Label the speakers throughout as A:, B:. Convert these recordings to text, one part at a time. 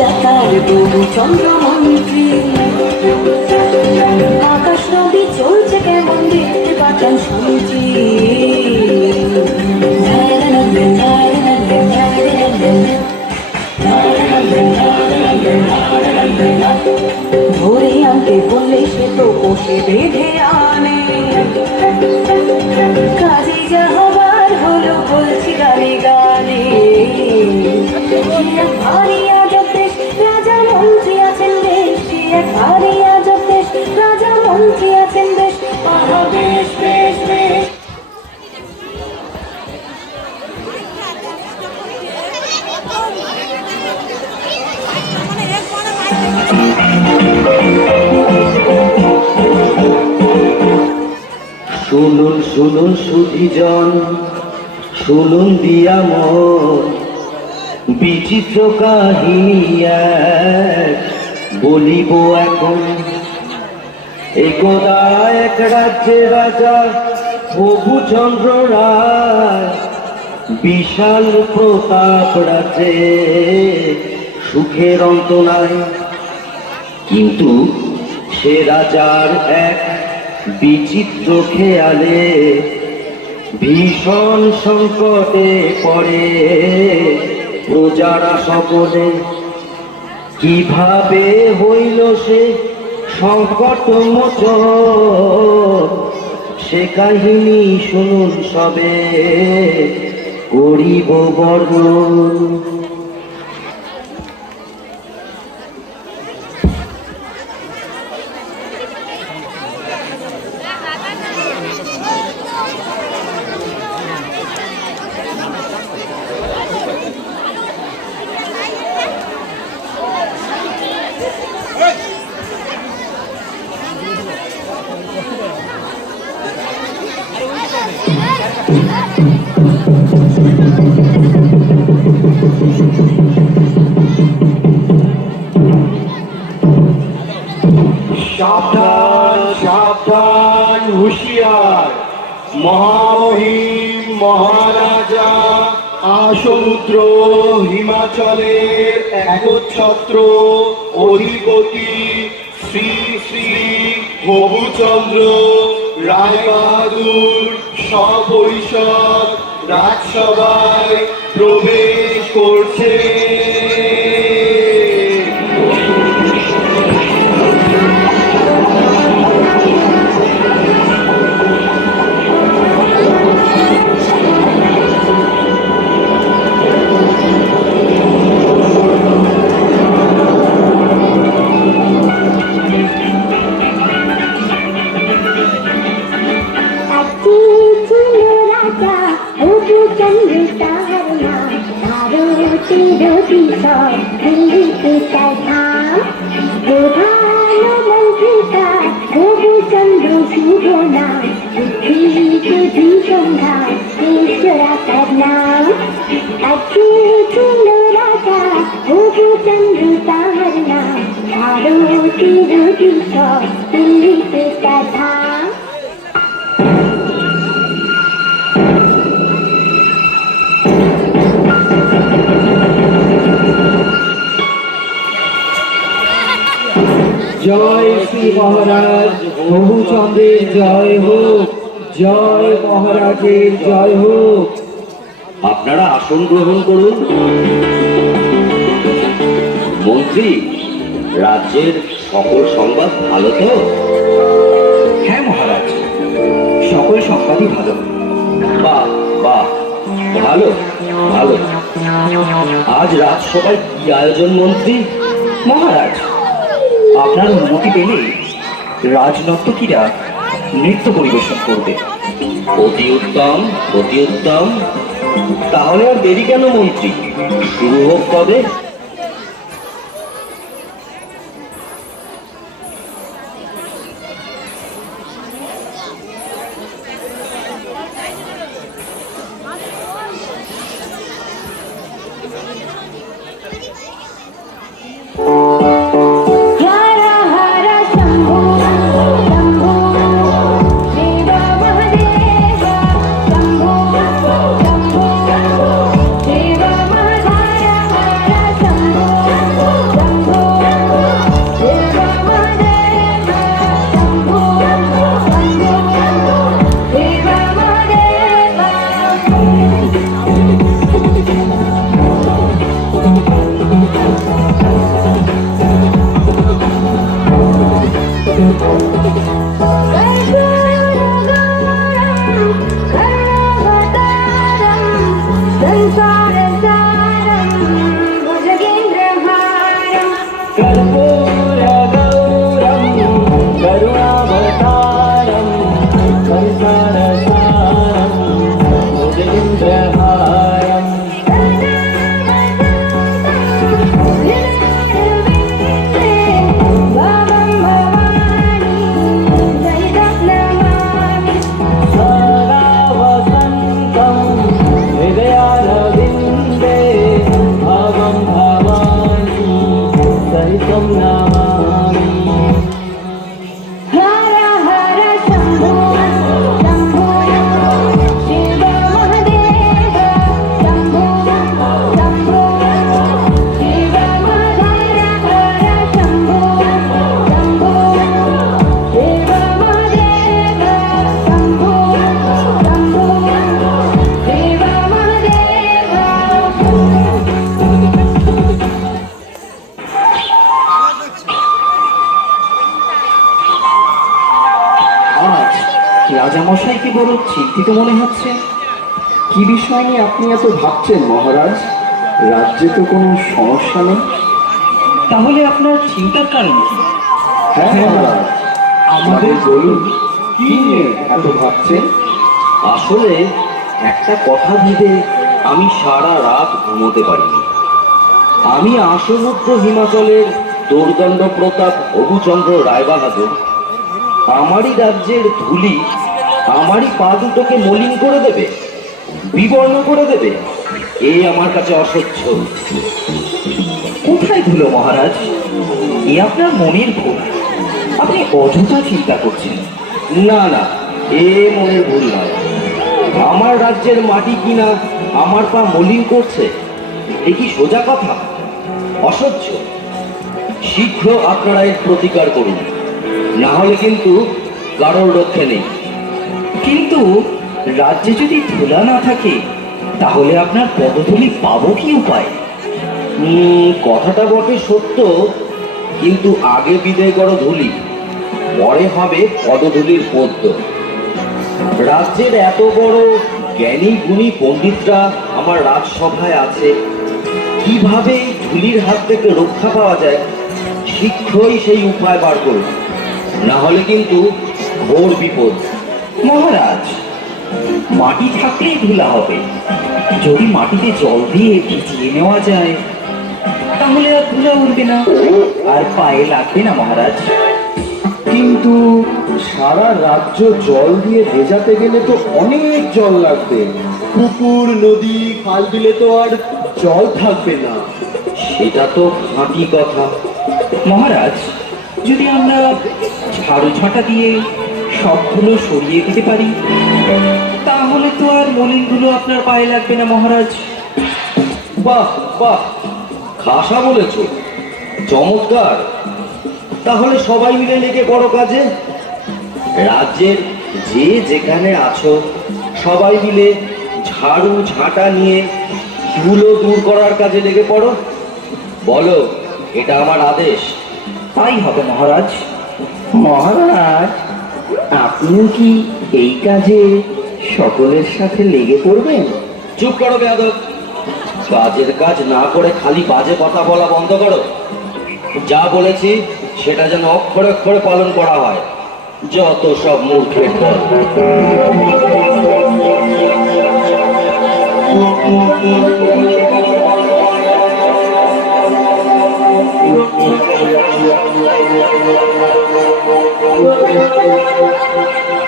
A: রাজাকার বহু চন্দ্রমন্ত্রী। আকাশ নদী চলছে কেমন দেখতে পাঠান শুনছি। ধরে আনতে বললে সে তো কষে বেঁধে
B: শুনুন সুধিজন শুনুন দিয়া মন। বিচিত্র কাহিনী বলিব এখন। একদা এক রাজ্যে রাজা প্রভুচন্দ্র রায়। বিশাল প্রতাপ রাজ্যে সুখের অন্ত নাই। কিন্তু সে রাজার এক বিচিত্র খেয়ালে ভীষণ সংকটে পড়ে। প্রজারা সকলে কীভাবে হইল সে সংকট মোচন? সে কাহিনী শুনুন সবে, করিব বর্ণন।
C: সাবধান সাবধান, হুঁশিয়ার। মহামহিম, মহারাজা, আসমুদ্র, হিমাচলের একচ্ছত্র অধিপতি শ্রী শ্রী হবুচন্দ্র রায়বাহাদুর সপরিষদ রাজসভায় প্রবেশ করছে।
B: জয় শ্রী মহারাজ প্রভুচন্দ্রের জয় হোক। জয় মহারাজের জয় হোক। আপনারা আসন গ্রহণ করুন। মন্ত্রী রাজ্যের সকল সংবাদ ভালো তো?
D: হ্যাঁ মহারাজ। সকল সংবাদই ভালো।
B: বাহ বাহ। ভালো ভালো। আজ রাজসভায় কি আয়োজন মন্ত্রী?
D: মহারাজ আপনার অনুমতি পেলে রাজনর্তকীরা নৃত্য পরিবেশন করবে।
B: অতি উত্তম অতি উত্তম। তাহলে আর দেরি কেন মন্ত্রী? শুরু হোক
D: চিন্তিত মনে হচ্ছে।
C: কি বিষয় নিয়ে আপনি এত ভাবছেন মহারাজ? রাজ্যে তো কোনো সমস্যা নেই।
D: তাহলে আপনার চিন্তার কারণ
C: হ্যাঁ মহারাজ। আমাদের বলুন কি নিয়ে এত ভাবছেন?
B: আসলে একটা কথা ভেবে আমি সারা রাত ঘুমোতে পারিনি। আমি আসমুদ্র হিমাচলের দোর্দণ্ড প্রতাপ অবুচন্দ্র রায়বাহাদুর আমারই রাজ্যের ধুলি আমারই পা দুটোকে মলিন করে দেবে, বিবর্ণ করে দেবে। এ আমার কাছে অসহ্য
D: কোথায় ধুলো মহারাজ? এ আপনার মনের ভুল। আপনি অযথা চিন্তা করছেন।
B: না না, এ মনের ভুল নয়। আমার রাজ্যের মাটি কিনা আমার পা মলিন করছে, এ কি সোজা কথা? অসহ্য শীঘ্র আপনারা এর প্রতিকার করুন। না হলে কিন্তু কারোর রক্ষে নেই।
D: রাজ্যে যদি ধুলা না থাকে, তাহলে আপনার পদধূলি পাবো কি উপায়?
B: কথাটা বটে সত্য, কিন্তু আগে বিদায় করো ধুলি, পরে হবে পদধূলির পদ্য। রাজ্যের এত বড় জ্ঞানী গুণী পণ্ডিতরা আমার রাজসভায় আছে। কীভাবে ধুলির হাত থেকে রক্ষা পাওয়া যায়, শীঘ্রই সেই উপায় বার করুন না হলে কিন্তু ঘোর বিপদ।
D: মহারাজ মাটি থাকলেই ধুলা হবে। যদি মাটিতে জল দিয়ে ভিজিয়ে নেওয়া যায় তাহলে আর ধুলা উঠবে না। আর পায়ে লাগবে না মহারাজ।
C: কিন্তু সারা রাজ্য জল দিয়ে ভেজাতে গেলে তো অনেক জল লাগবে। পুকুর নদী খাল বিলে তো আর জল থাকবে না।
B: সেটা তো খাঁটি কথা।
D: মহারাজ যদি আমরা ঝাড়ু ঝাঁটা দিয়ে সবগুলো সরিয়ে দিতে পারি? তাহলে তো আর মলিনগুলো আপনার পায়ে লাগবে না মহারাজ।
B: বাহ বাহ। খাসা বলেছ। চমৎকার। তাহলে সবাই মিলে লেগে বড় কাজে। রাজ্যের যে যেখানে আছো সবাই মিলে ঝাড়ু ঝাঁটা নিয়ে ধুলো দূর করার কাজে লেগে পড়ো। বলো এটা আমার আদেশ।
D: তাই হবে মহারাজ।
E: মহারাজ আপনিও কি এই কাজে সকলের সাথে লেগে পড়বেন?
B: চুপ করো বেয়াদব। কাজের কাজ না করে খালি বাজে কথা বলা বন্ধ করো। যা বলেছি সেটা যেন অক্ষরে অক্ষরে পালন করা হয়। যত সব মূর্খের দল।
A: মার Thank you.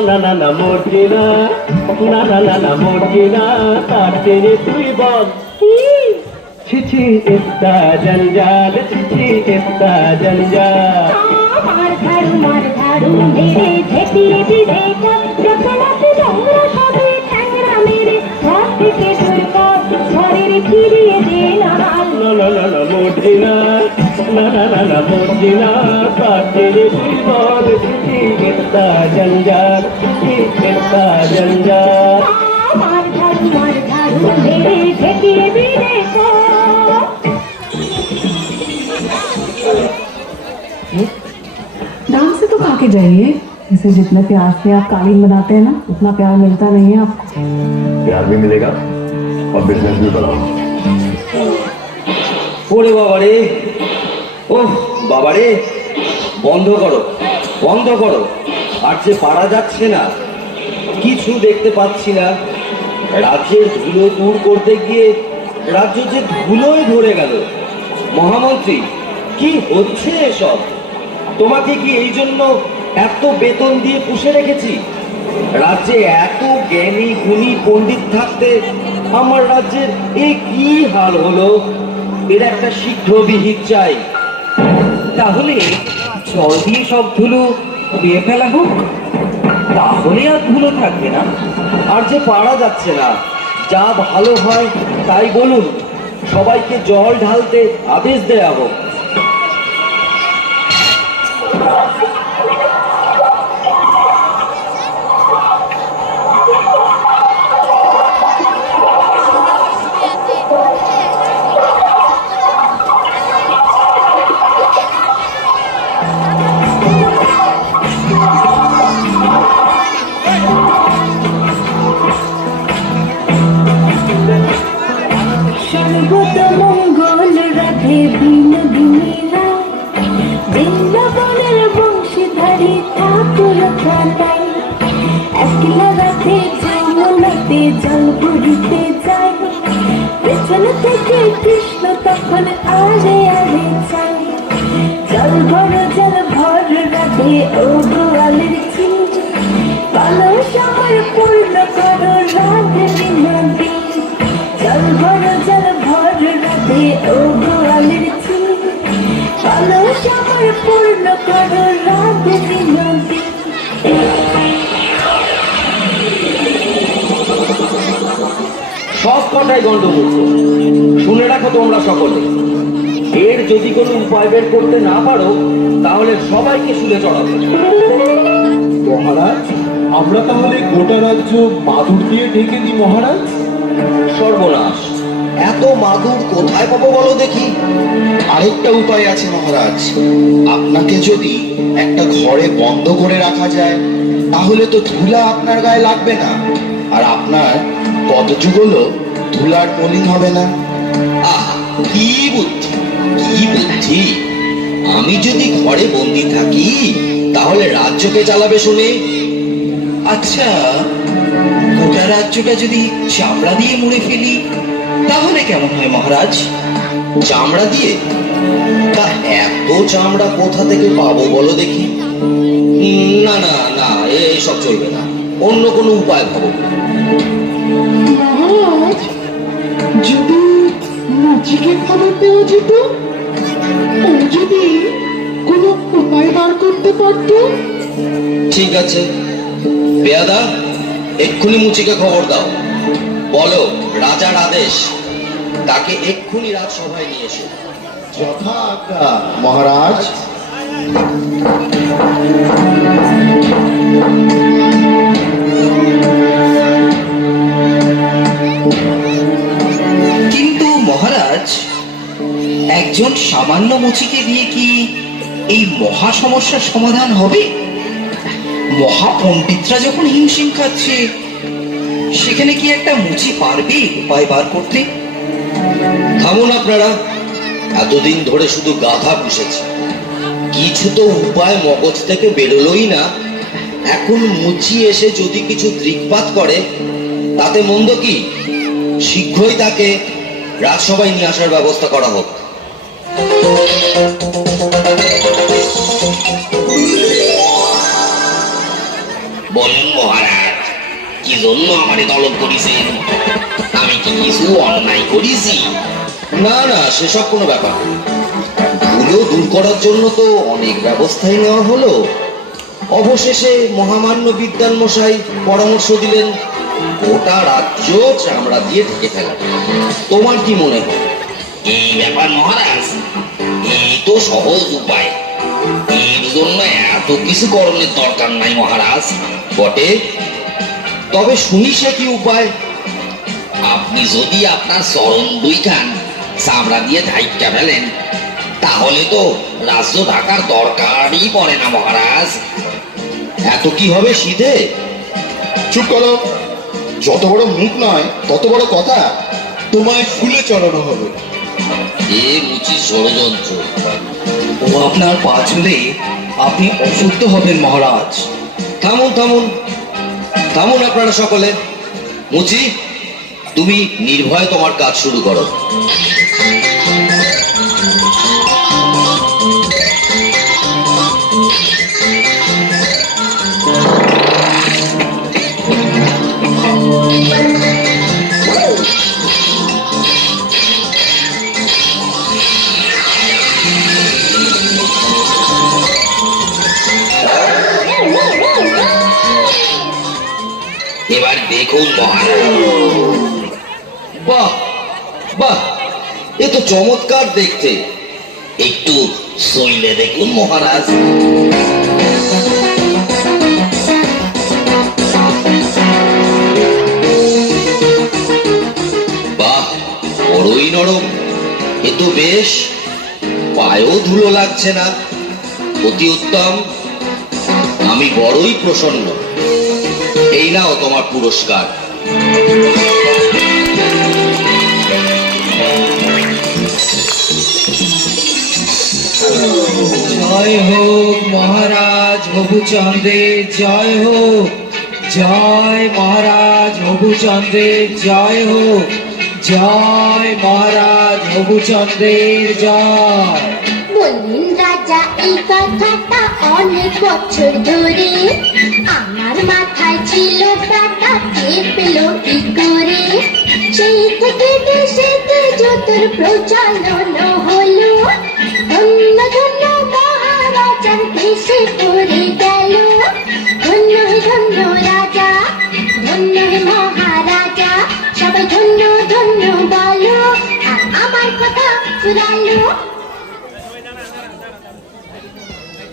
A: না
F: না না মরছি না না না না না মরছি না তার টেনে তুই বল ছিছি ইস্তা জঞ্জাল ছিছি ইস্তা জঞ্জাল
A: মার ঝাড়ু মার ঝাড়ু মেরে ঝেঁটিয়ে দিবে কর যথাতে সবে ঠ্যাংরা মেরে ঘর থেকে দূর কর ঘরের ফিরিয়ে দে না
F: না না না না মরছি না না না না না মরছি না তার টেনে তুই বল ছিছি ইস্তা জঞ্জাল ছিছি ইস্তা জঞ্জাল
A: মার ঝাড়ু মার ঝাড়ু মেরে ঝেঁটিয়ে দিলে কর
F: ढंग से तो खा के जाइए इसे जितने प्यार से आप कालीन बनाते हैं ना उतना प्यार मिलता नहीं है आपको
G: प्यार भी मिलेगा और बिजनेस भी बढ़ाओ
B: ওরে বাবারে ও বাবারে বন্ধ করো বন্ধ করো। আর যে পারা যাচ্ছে না, কিছু দেখতে পাচ্ছি না। রাজ্যের ধুলো দূর করতে গিয়ে রাজ্য যে ধুলোয় ধরে গেল। মহামন্ত্রী, কি হচ্ছে এসব? তোমাকে কি এই জন্য এত বেতন দিয়ে পুষে রেখেছি? রাজ্যে এত জ্ঞানী, গুণী পণ্ডিত থাকতে আমার রাজ্যের এ কি হাল হলো? এর একটা শীঘ্র বিহিত চাই।
D: তাহলে জল দিয়ে সব ধুলো ধুয়ে ফেলা হোক, তাহলে আর ধুলো থাকবে না।
B: আর যে পারা যাচ্ছে না, যা ভালো হয় তাই বলুন, সবাইকে জল ঢালতে আদেশ দেয়া হোক।
F: একলা রাধে যমুনাতে জল ভরিতে যায় পেছন থেকে কৃষ্ণ তখন আরে আরে চাই। জল ভর জল ভর রাধে ও গোয়ালের চিল কালো সময় পূর্ণ করো রাধে বিনোদী জল ভর জল ভর রাধে ও গোয়ালের ছিল কালো সময় পূর্ণ
B: সব কটাই গন্ডমূর্খ শুনে রাখো তোমরা সকলে। এর যদি কোনো উপায় বের করতে না পারো তাহলে সবাইকে শুলে চড়াবে
C: মহারাজ আমরা তাহলে গোটা রাজ্য মাদুর দিয়ে ঢেকে দিই মহারাজ?
B: সর্বনাশ। এত মাদুর কোথায় পাবো বলো দেখি?
H: আরেকটা উপায় আছে মহারাজ। আপনাকে যদি একটা ঘরে বন্ধ করে রাখা যায় তাহলে তো ধুলা আপনার গায়ে লাগবে না। আর আপনার পদযুগলও ধুলার মলিন হবে না?
B: আহ, কি বুদ্ধি কি বুদ্ধি। আমি যদি ঘরে বন্দি থাকি, তাহলে রাজ্যকে চালাবে শুনে।
D: আচ্ছা গোটা রাজ্যটা যদি চামড়া দিয়ে মুড়ে ফেলি, তাহলে কেমন হয় মহারাজ?
B: চামড়া দিয়ে? তা এত চামড়া কোথা থেকে পাবো বলো দেখি। না না না এসব চলবে না। অন্য কোনো উপায় ভাবো
C: মহারাজ যদি মুচিকে খবর দেওয়া যেত ও যদি কোনো উপায় বার করতে পারতো?
B: ঠিক আছে। বেয়াদা এক্ষুনি মুচিকে খবর দাও। বলো রাজার আদেশ। তাকে এক্ষুনি রাজসভায় নিয়ে এসো।
H: যথা আজ্ঞা মহারাজ।
D: একজন সামান্য মুচিকে দিয়ে কি এই মহা সমস্যার সমাধান হবে? মহা পণ্ডিতরা যখন হিমশিম খাচ্ছে, সেখানে কি একটা মুচি পারবে উপায় বার করতে?
B: থামুন আপনারা। এতদিন ধরে শুধু গাধা পুষেছে। কিছু তো উপায় মগজ থেকে বেরোলোই না। এখন মুচি এসে যদি কিছু দৃকপাত করে, তাতে মন্দ কি? শীঘ্রই তাকে রাজসভায় নিয়ে আসার ব্যবস্থা করা হোক। দূর করার জন্য তো অনেক ব্যবস্থাই নেওয়া হলো। অবশেষে মহামান্য বিদ্যান মশাই পরামর্শ দিলেন, গোটা রাজ্য চামড়া দিয়ে ঢেকে ফেলা। তোমার কি মনে হয়?
I: এই ব্যাপার মহারাজ, এই তো সহজ উপায়। এর জন্য এত কিছু করণের দরকার নাই মহারাজ,
B: বটে। তবে শুনি সে কি উপায়?
I: আপনি যদি আপনার চরণ দুইখান চামড়া দিয়ে ফেলেন, তাহলে তো রাজ্য ঢাকার দরকারই পড়ে না মহারাজ।
H: এত কি হবে শীতে চুপ করো। যত বড় মুখ নয়, তত বড় কথা তোমায় ফুলে চড়ানো হবে।
I: এ মুচি ষড়যন্ত্র।
D: ও আপনার পা ছুলে আপনি অশুদ্ধ হবেন মহারাজ।
B: থামুন থামুন। থামুন আপনারা সকলে। মুচি, তুমি নির্ভয়ে তোমার কাজ শুরু করো। বাহ বাহ, এ তো চমৎকার দেখতে।
I: একটু শৈলে দেখুন মহারাজ।
B: বাহ, বড়ই নরম। এ তো বেশ, পায়েও ধুলো লাগছে না। অতি উত্তম। আমি বড়ই প্রসন্ন। এই নাও তোমার পুরস্কার।
D: জয় হোক মহারাজ হবুচন্দ্রের জয় হোক। জয় মহারাজ হবুচন্দ্রের জয় হোক। জয় মহারাজ হবুচন্দ্রের জয়।
A: বললেন রাজা এই কথাটা অনেক বছর ধরে। আমার মাথায় ছিল টাকা পেল কি করে? সেই থেকে দেশেতে যতর প্রচলন হলো অন্য ধন্য মহারাজার দেশে পড়ে গেল। ধন্য ধন্য রাজা, ধন্য মহারাজা, সবাই ধন্য